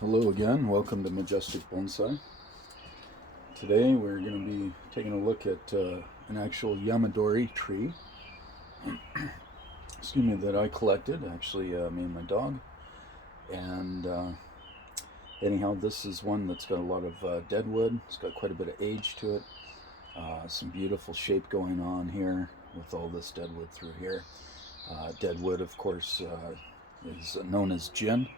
Hello again, welcome to Majestic Bonsai. Today we're going to be taking a look at an actual yamadori tree, excuse me, that I collected, actually me and my dog. And anyhow, this is one that's got a lot of deadwood. It's got quite a bit of age to it. Some beautiful shape going on here with all this deadwood through here. Deadwood, of course, is known as gin,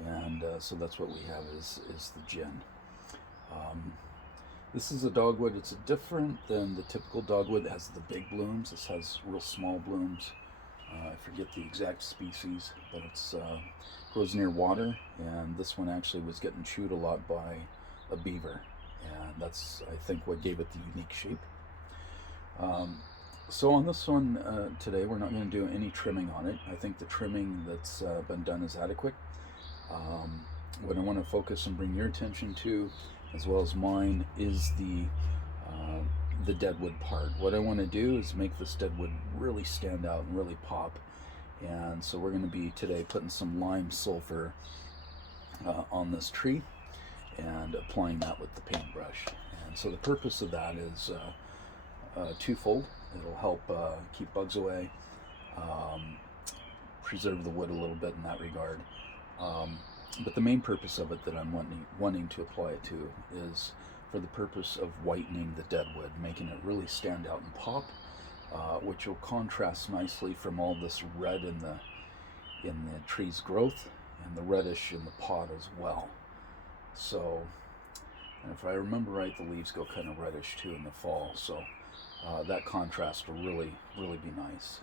and so that's what we have is the gin. Um, this is a dogwood. It's different than the typical dogwood that has the big blooms. This has real small blooms. I forget the exact species, but it's grows near water, and this one actually was getting chewed a lot by a beaver, and that's, I think, what gave it the unique shape. So on this one today, we're not going to do any trimming on it. I think the trimming that's been done is adequate. What I want to focus and bring your attention to, as well as mine, is the deadwood part. What I want to do is make this deadwood really stand out and really pop. And so we're going to be today putting some lime sulfur on this tree and applying that with the paintbrush. And so the purpose of that is twofold. It'll help keep bugs away, preserve the wood a little bit in that regard. But the main purpose of it that I'm wanting to apply it to is for the purpose of whitening the deadwood, making it really stand out and pop, which will contrast nicely from all this red in the tree's growth and the reddish in the pot as well. So, and if I remember right, the leaves go kind of reddish too in the fall. So that contrast will really be nice.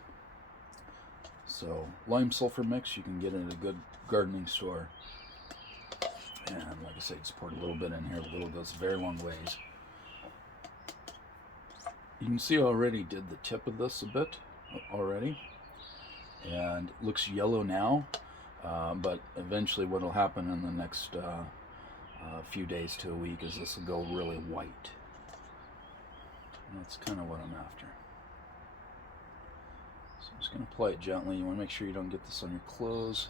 So lime sulfur mix you can get in a good gardening store. And like I said, just pour a little bit in here. A little goes a very long ways. You can see I already did the tip of this a bit already. And it looks yellow now. But eventually what will happen in the next few days to a week is this will go really white. And that's kind of what I'm after. So I'm just going to apply it gently. You want to make sure you don't get this on your clothes.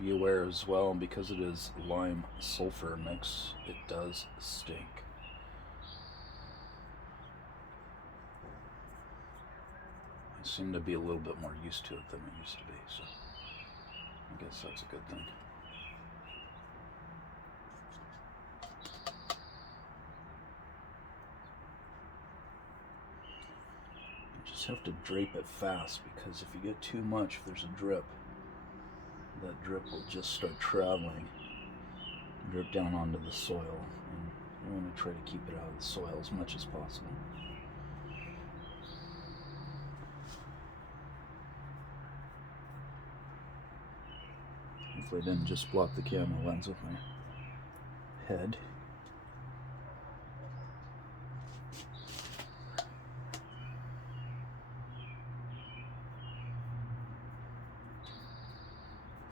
Be aware as well, because it is lime sulfur mix, it does stink. I seem to be a little bit more used to it than I used to be, so I guess that's a good thing. You just have to drape it fast, because if you get too much, if there's a drip, that drip will just start traveling, drip down onto the soil, and you want to try to keep it out of the soil as much as possible. Hopefully I didn't just block the camera lens with my head.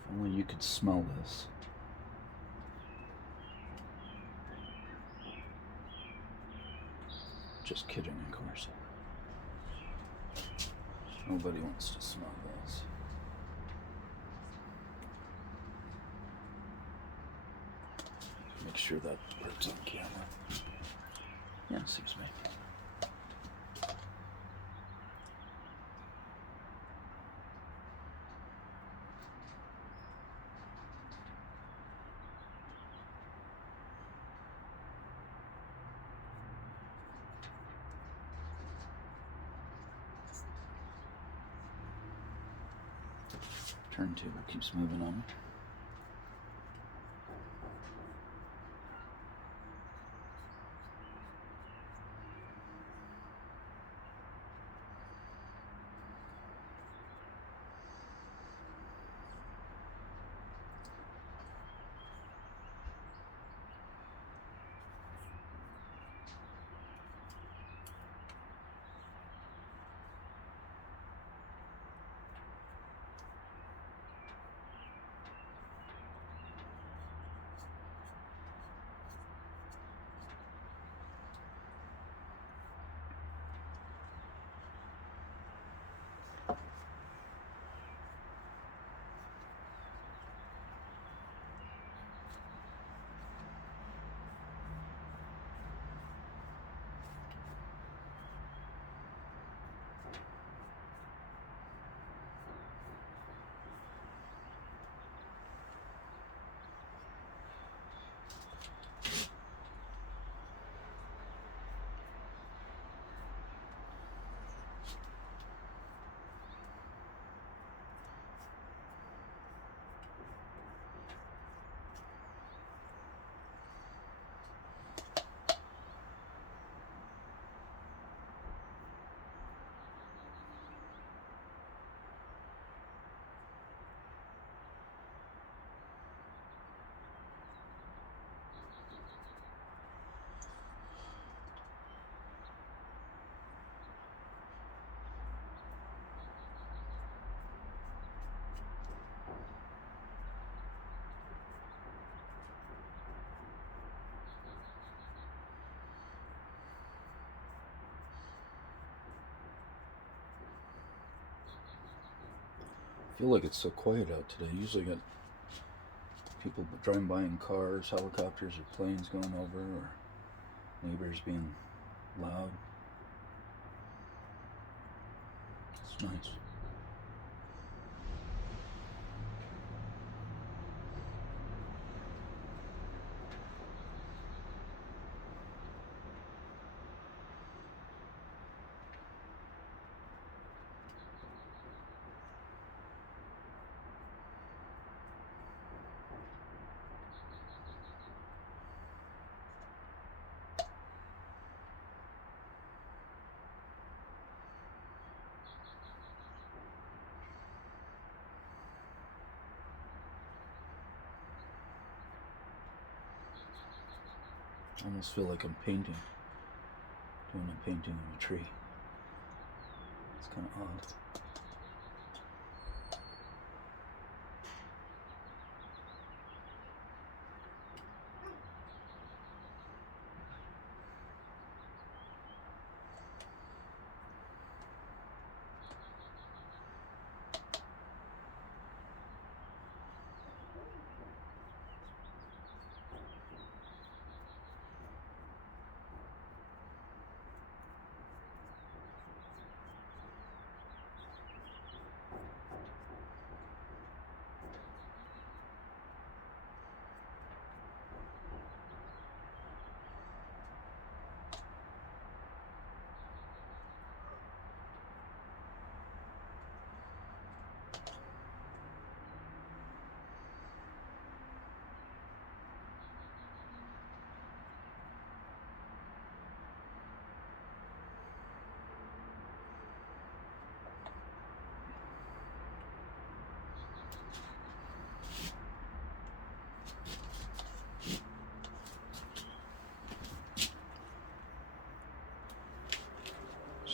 If only you could smell this. Just kidding, of course. Nobody wants to smell this. Make sure that works on camera. Yeah, seems me. Turntable keeps moving on me. feel like it's so quiet out today. Usually I got people driving by in cars, helicopters, or planes going over, or neighbors being loud. It's nice. I almost feel like I'm painting, doing a painting of a tree. It's kind of odd.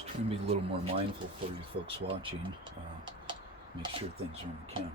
Try and be a little more mindful for you folks watching. Make sure things are on the camera.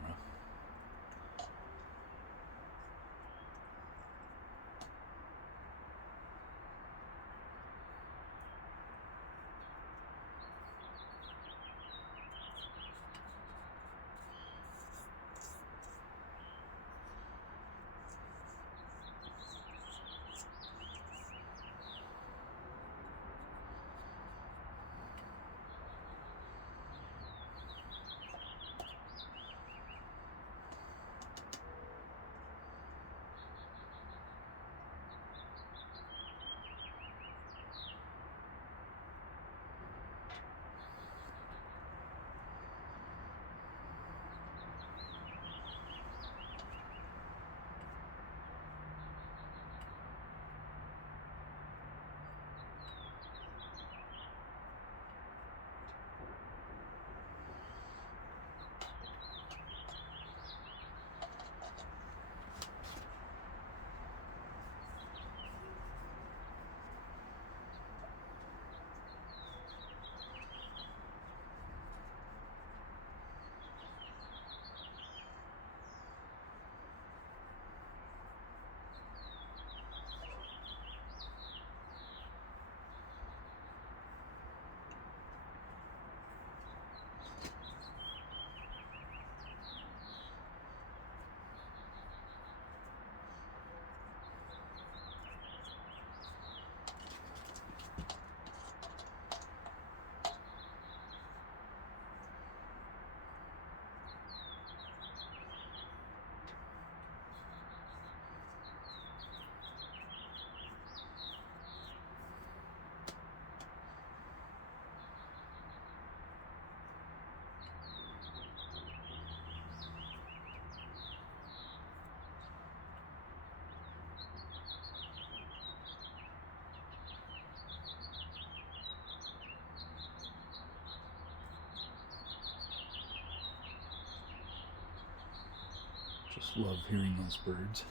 Just love hearing those birds.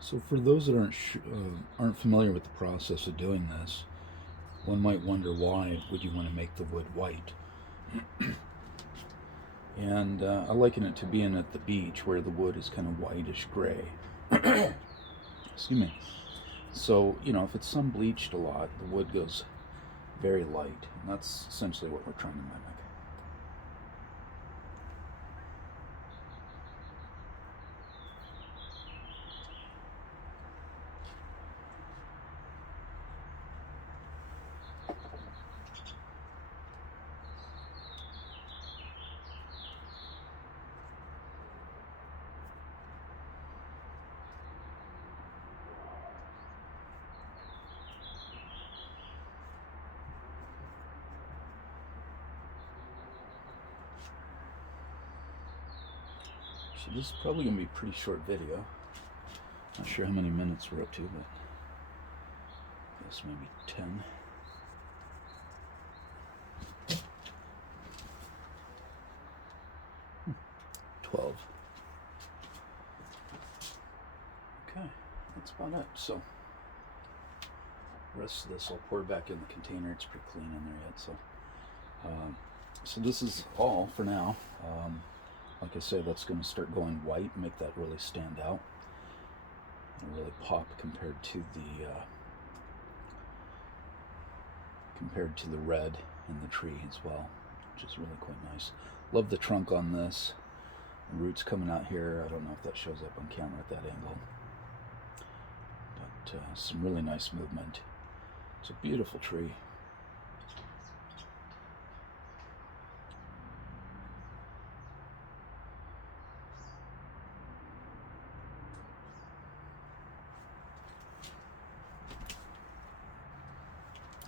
So for those that aren't familiar with the process of doing this, One might wonder, why would you want to make the wood white? And I liken it to being at the beach where the wood is kind of whitish gray. Excuse me. So, you know, if it's sun bleached a lot, the wood goes very light. And that's essentially what we're trying to mimic. So this is probably going to be a pretty short video. Not sure how many minutes we're up to, but I guess maybe 10. Hmm. 12. Okay, that's about it. So the rest of this I'll pour back in the container. It's pretty clean in there yet. So this is all for now. Like I say, that's going to start going white, make that really stand out and really pop compared to the red in the tree as well, which is really quite nice. Love the trunk on this. The roots coming out here. I don't know if that shows up on camera at that angle, but some really nice movement. It's a beautiful tree.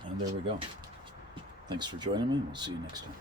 And there we go. Thanks for joining me. We'll see you next time.